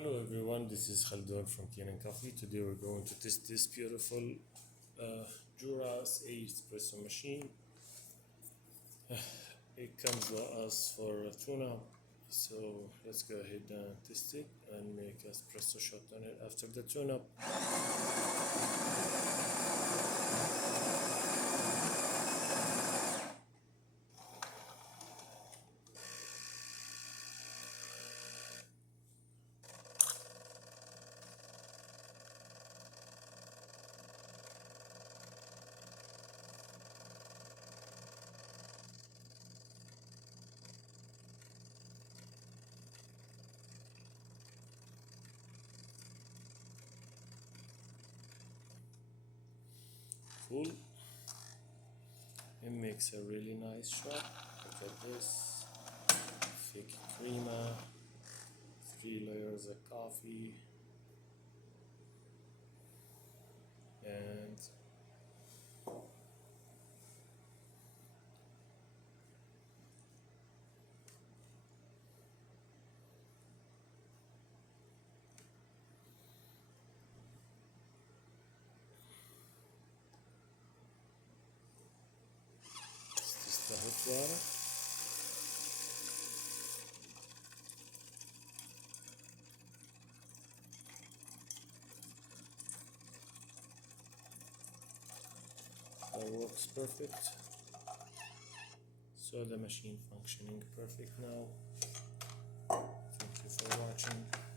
Hello everyone, this is Khaldun from Kanen Coffee. Today we're going to test this beautiful uh, Juras A espresso machine. It comes with us for a tune-up, so let's go ahead and test it and make an espresso shot on it after the tune-up. Full. It makes a really nice shot. Look at this. Thick crema, 3 layers of coffee, and this is the hot water. That works perfect. So the machine functioning perfect now. Thank you for watching.